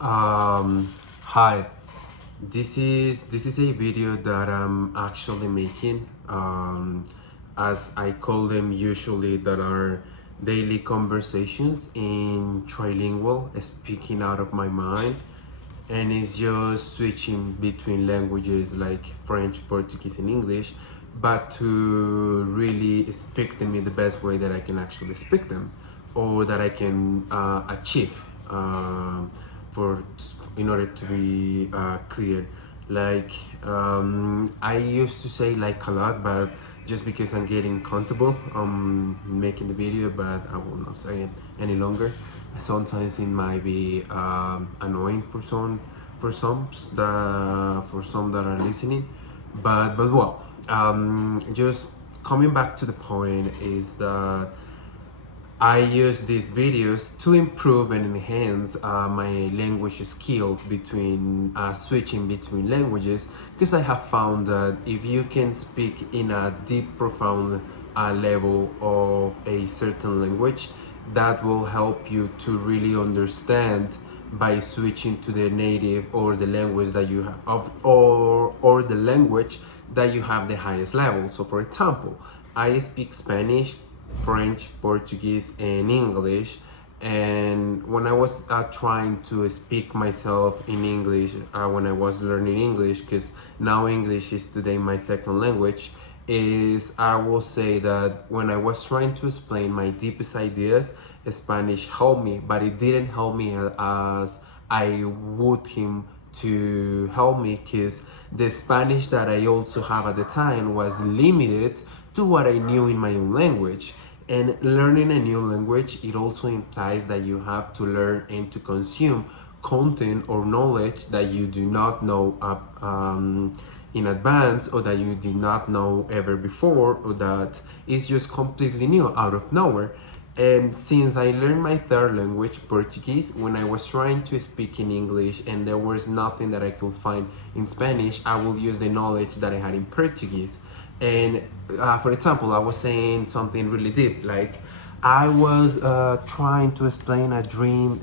Um, Hi, this is a video that I'm actually making. As I call them usually, that are daily conversations in trilingual, speaking out of my mind, and it's just switching between languages like French, Portuguese, and English, but to really speak them in the best way that I can actually speak them, or that I can achieve for in order to be clear. Like I used to say like a lot, but just because I'm getting comfortable making the video, but I will not say it any longer. Sometimes it might be annoying for some that are listening, but well, just coming back to the point is that I use these videos to improve and enhance my language skills between switching between languages, because I have found that if you can speak in a deep, profound level of a certain language, that will help you to really understand by switching to the native or the language that you have or the language that you have the highest level. So for example, I speak Spanish, French, Portuguese, and English. And when I was trying to speak myself in English, when I was learning English, because now English is today my second language, is I will say that when I was trying to explain my deepest ideas, Spanish helped me, but it didn't help me as I would him to help me, because the Spanish that I also have at the time was limited to what I knew in my own language. And learning a new language, it also implies that you have to learn and to consume content or knowledge that you do not know in advance, or that you did not know ever before, or that is just completely new out of nowhere. And since I learned my third language, Portuguese, when I was trying to speak in English and there was nothing that I could find in Spanish, I will use the knowledge that I had in Portuguese. And for example, I was saying something really deep, like I was trying to explain a dream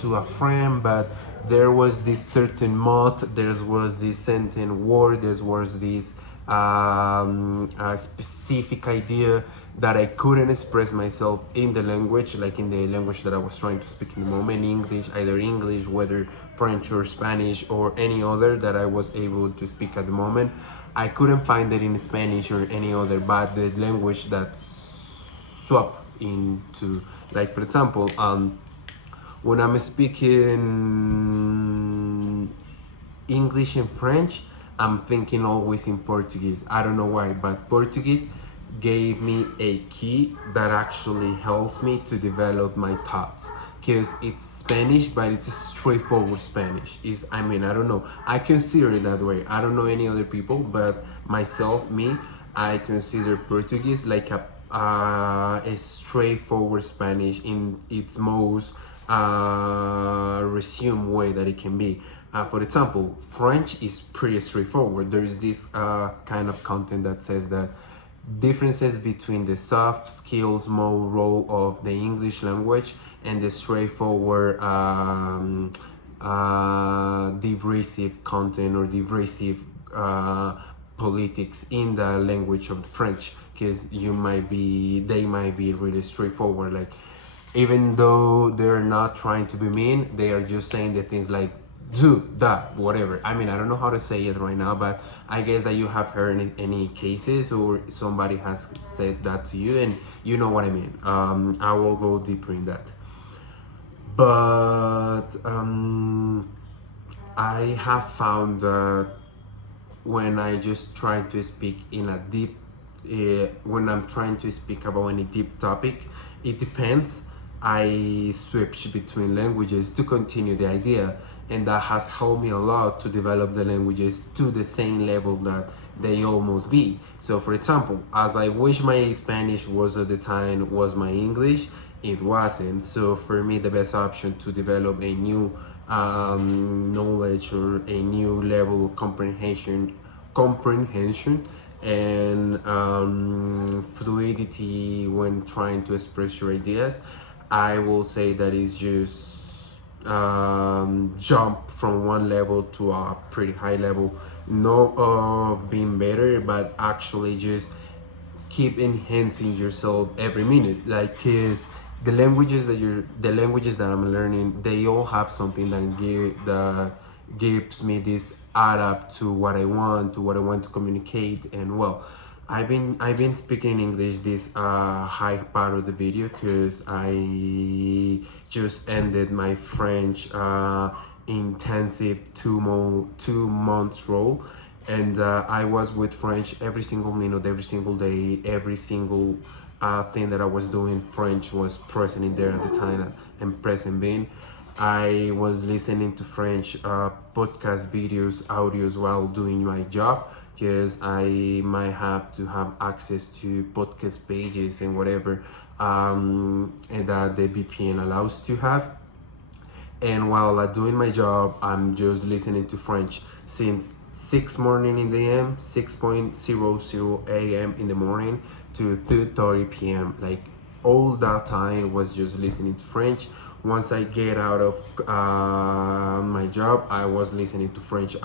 to a friend, but there was this certain mod, there was this certain word, there was this a specific idea that I couldn't express myself in the language, like in the language that I was trying to speak in the moment, English, either English, whether French or Spanish or any other that I was able to speak at the moment. I couldn't find it in Spanish or any other, but the language that swap into, like for example, when I'm speaking English and French, I'm thinking always in Portuguese. I don't know why, but Portuguese gave me a key that actually helps me to develop my thoughts, because it's Spanish, but it's a straightforward Spanish. I mean, I don't know, I consider it that way. I don't know any other people, but myself, me, I consider Portuguese like a straightforward Spanish in its most resume way that it can be. For example, French is pretty straightforward. There is this kind of content that says that differences between the soft skills mode role of the English language and the straightforward derisive content or derisive politics in the language of the French, because they might be really straightforward, like even though they're not trying to be mean, they are just saying the things like do that, whatever. I mean, I don't know how to say it right now, but I guess that you have heard any cases or somebody has said that to you, and you know what I mean. I will go deeper in that, but I have found that when I just try to speak in a deep when I'm trying to speak about any deep topic, it depends. I switch between languages to continue the idea, and that has helped me a lot to develop the languages to the same level that they almost be. So for example, as I wish my Spanish was at the time was my English, it wasn't. So for me, the best option to develop a new knowledge or a new level of comprehension and fluidity when trying to express your ideas, I will say that is just jump from one level to a pretty high level, not of being better, but actually just keep enhancing yourself every minute. Like, cause the languages that I'm learning, they all have something that gives me this add up to what I want, to communicate. And well, I've been speaking in English this high part of the video because I just ended my French intensive 2 months role, and I was with French every single minute, every single day, every single thing that I was doing. French was present in there at the time and present being. I was listening to French podcast videos, audios while doing my job because I might have to have access to podcast pages and whatever, and that the VPN allows to have. And while doing my job, I'm just listening to French since 6 morning in the AM, 6:00 a.m. in the morning to 2:30 p.m. Like, all that time was just listening to French. Once I get out of my job, I was listening to French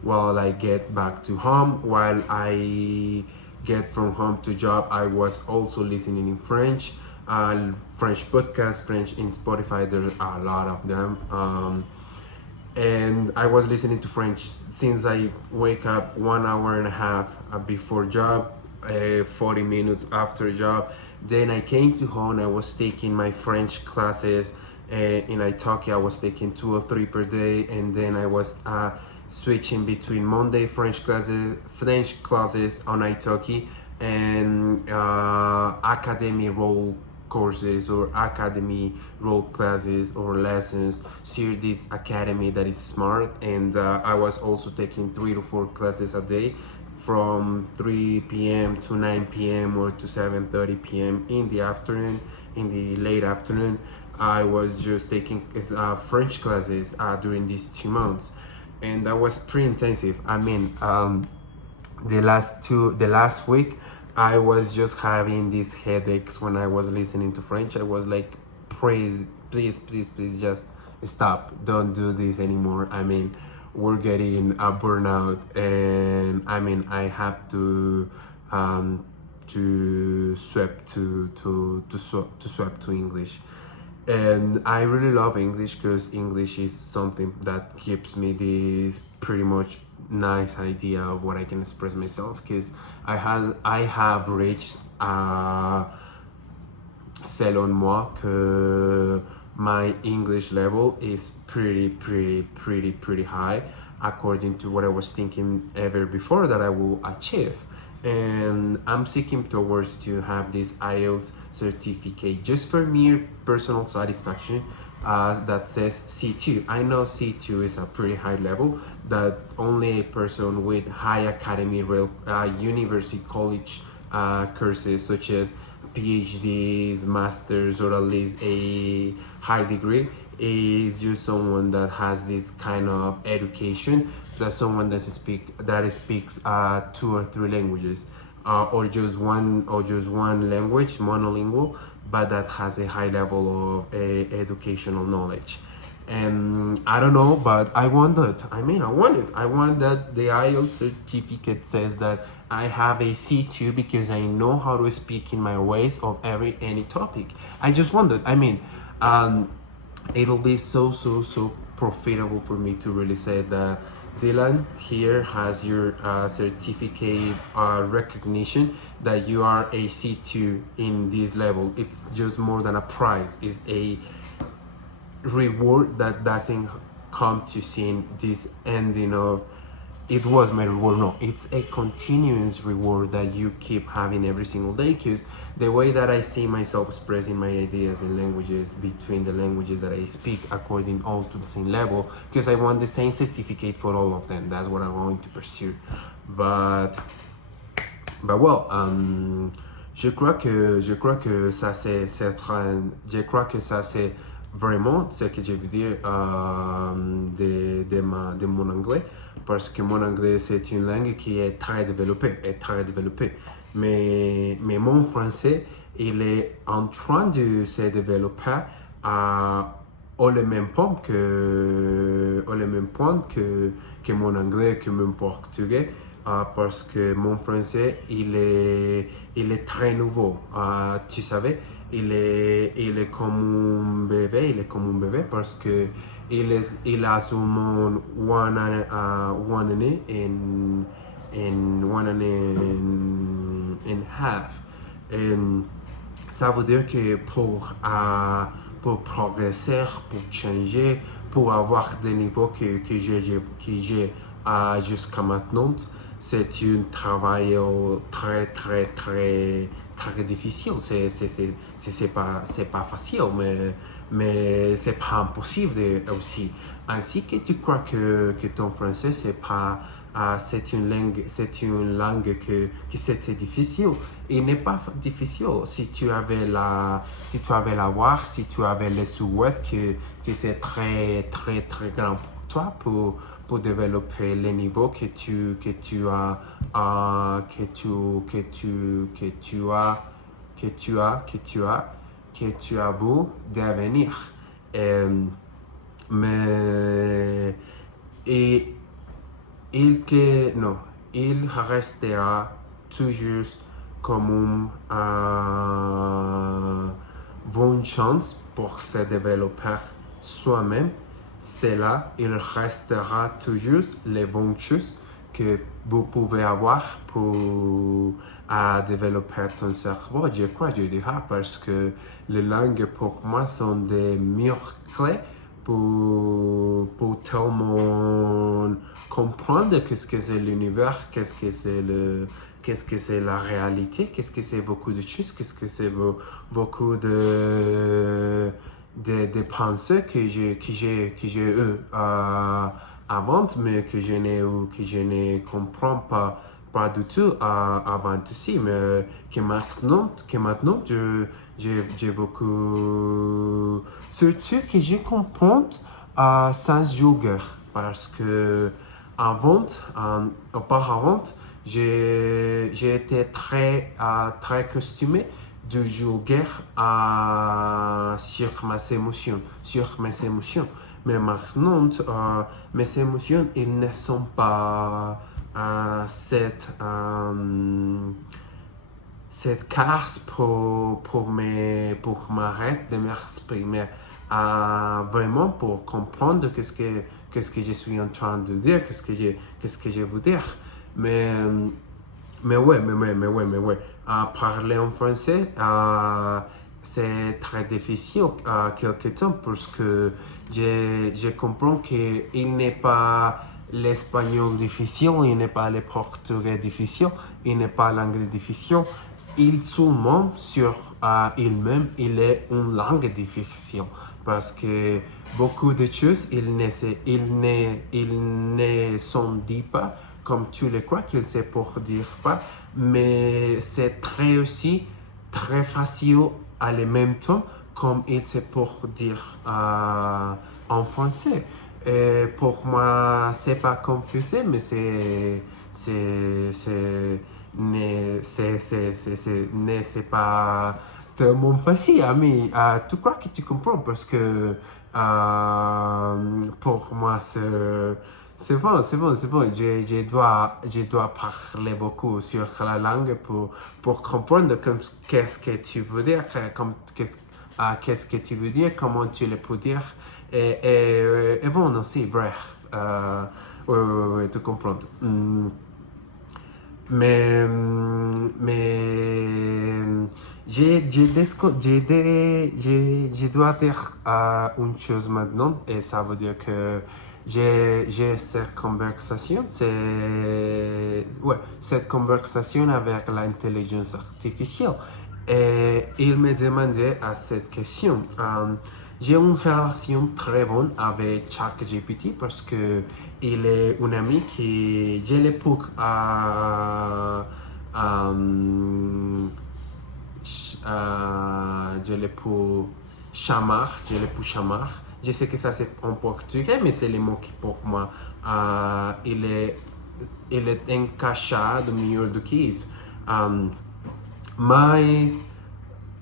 while I get back to home. While I get from home to job, I was also listening in French. French podcasts, French in Spotify, there's a lot of them. And I was listening to French since I wake up 1 hour and a half before job, 40 minutes after job. Then I came to home. I was taking my French classes in Italki. I was taking 2 or 3 per day, and then I was switching between Monday French classes on Italki and academy role courses or academy role classes or lessons through this academy that is smart. And I was also taking 3 to 4 classes a day from 3 p.m. to 9 p.m. or to 7:30 p.m. in the afternoon. In the late afternoon, I was just taking French classes during these 2 months, and that was pretty intensive. I mean, the last week, I was just having these headaches when I was listening to French. I was like, please, please, please, please, just stop. Don't do this anymore. I mean, we're getting a burnout, and I mean, I have to swap to English. And I really love English because English is something that gives me this pretty much nice idea of what I can express myself, because I have reached selon moi que my English level is pretty high according to what I was thinking ever before that I will achieve. And I'm seeking towards to have this IELTS certificate just for mere personal satisfaction, that says C2. I know C2 is a pretty high level that only a person with high academy university college courses such as PhDs, masters, or at least a high degree is just someone that has this kind of education, that someone that speaks 2 or 3 languages, or just one language, monolingual, but that has a high level of educational knowledge. And I don't know, but I want that. I mean, I want it. I want that the IELTS certificate says that I have a C2 because I know how to speak in my ways of any topic. I just want that. I mean, it'll be so profitable for me to really say that, Dylan, here has your certificate recognition that you are a C2 in this level. It's just more than a prize. It's a reward that doesn't come to seeing this ending of it was my reward. No, it's a continuous reward that you keep having every single day, because the way that I see myself expressing my ideas and languages between the languages that I speak according all to the same level, because I want the same certificate for all of them. That's what I'm going to pursue. But well, je crois que ça c'est vraiment ce que je veux dire de mon anglais, parce que mon anglais c'est une langue qui est très développée, mais mon français il est en train de se développer au le même point que mon anglais, que mon portugais, parce que mon français, il est très nouveau. Tu savais, il est comme un bébé parce que il a seulement one année and 1 année and half. Et ça veut dire que pour progresser, pour changer, pour avoir des niveaux que j'ai jusqu'à maintenant, c'est un travail très difficile. C'est pas facile, mais c'est pas impossible aussi. Ainsi que tu crois que ton français, c'est une langue que c'était difficile. Il n'est pas difficile si tu avais la voir, si tu avais les souhaits que c'est très grand pour toi pour développer les niveaux que tu as beau devenir. Mais et il restera toujours comme une bonne chance pour se développer soi-même. C'est là, il restera toujours les bonnes choses que vous pouvez avoir pour développer ton cerveau. Je dirais, parce que les langues pour moi sont des meilleures clés pour tout le monde comprendre qu'est-ce que c'est l'univers, qu'est-ce que c'est la réalité, qu'est-ce que c'est beaucoup de choses, qu'est-ce que c'est beaucoup de pensées que j'ai eu avant, mais que je ne comprends pas du tout avant aussi, mais que maintenant j'ai beaucoup, surtout que je comprends sans juger, parce que auparavant j'ai été très costumé de juger sur mes émotions. Mais maintenant, mes émotions, ils ne sont pas cette carte pour m'arrêter de m'exprimer, vraiment pour comprendre qu'est-ce que je suis en train de dire, qu'est-ce que je veux dire. Mais ouais. Parler en français, c'est très difficile quelque temps parce que je comprends qu'il n'est pas l'espagnol difficile, il n'est pas le portugais difficile, il n'est pas l'anglais difficile. Il seulement sur il-même, il est une langue difficile parce que beaucoup de choses, il ne sont dit pas comme tu le crois qu'il sait pour dire pas, mais c'est aussi très facile à le même temps comme il sait pour dire en français. Et pour moi, c'est pas confusé, mais c'est pas tellement facile, mais tu crois que tu comprends parce que pour moi c'est bon. Je dois parler beaucoup sur la langue pour comprendre qu'est-ce que tu veux dire, qu'est-ce que tu veux dire, comment tu le peux dire. Et bon aussi, bref. Ouais, tu comprends. Mais je dois dire une chose maintenant, et ça veut dire que j'ai cette conversation, cette conversation avec l'intelligence artificielle. Et il me demandait à cette question. J'ai une relation très bonne avec ChatGPT parce que il est un ami qui je le peux chamar, Je sais que ça c'est en portugais, mais c'est le mot qui pour moi il est encaixado melhor do que isso. Mas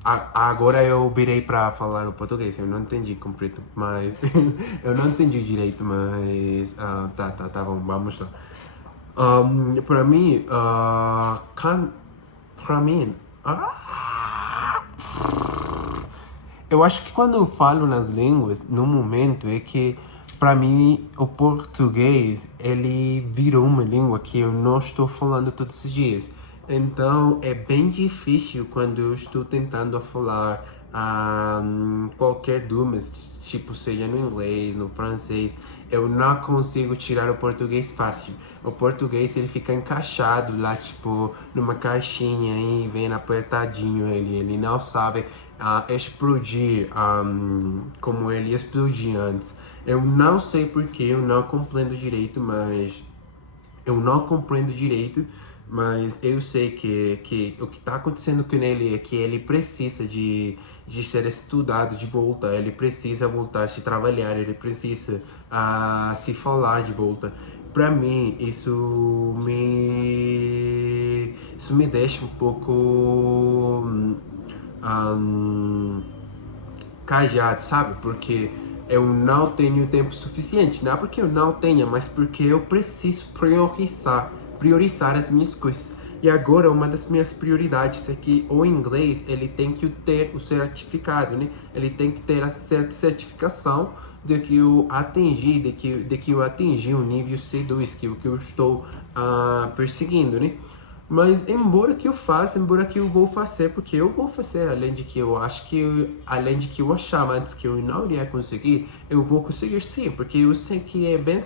Agora eu virei para falar no português, eu não entendi completo, mas eu não entendi direito, mas tá bom, vamos lá. Para mim, para mim, eu acho que quando eu falo nas línguas, no momento é que para mim o português ele virou uma língua que eu não estou falando todos os dias. Então é bem difícil quando eu estou tentando falar qualquer dúvida, tipo seja no inglês, no francês, eu não consigo tirar o português fácil. O português ele fica encaixado lá tipo numa caixinha e vem apertadinho, ele não sabe explodir como ele explodia antes. Eu não sei porque eu não compreendo direito, mas eu sei que o que está acontecendo com ele é que ele precisa de ser estudado de volta, ele precisa voltar a se trabalhar, ele precisa se falar de volta. Para mim, isso me deixa um pouco cajado, sabe? Porque eu não tenho tempo suficiente, não é porque eu não tenha, mas porque eu preciso priorizar as minhas coisas. E agora uma das minhas prioridades é que o inglês ele tem que ter o certificado, né? Ele tem que ter a certificação de que eu atingi, de que eu atingi o nível C2, que é o que eu estou perseguindo, né? Mas embora que eu vou fazer, porque eu vou fazer, além de que eu acho que, além de que eu achava antes que eu não iria conseguir, eu vou conseguir sim, porque eu sei que é bem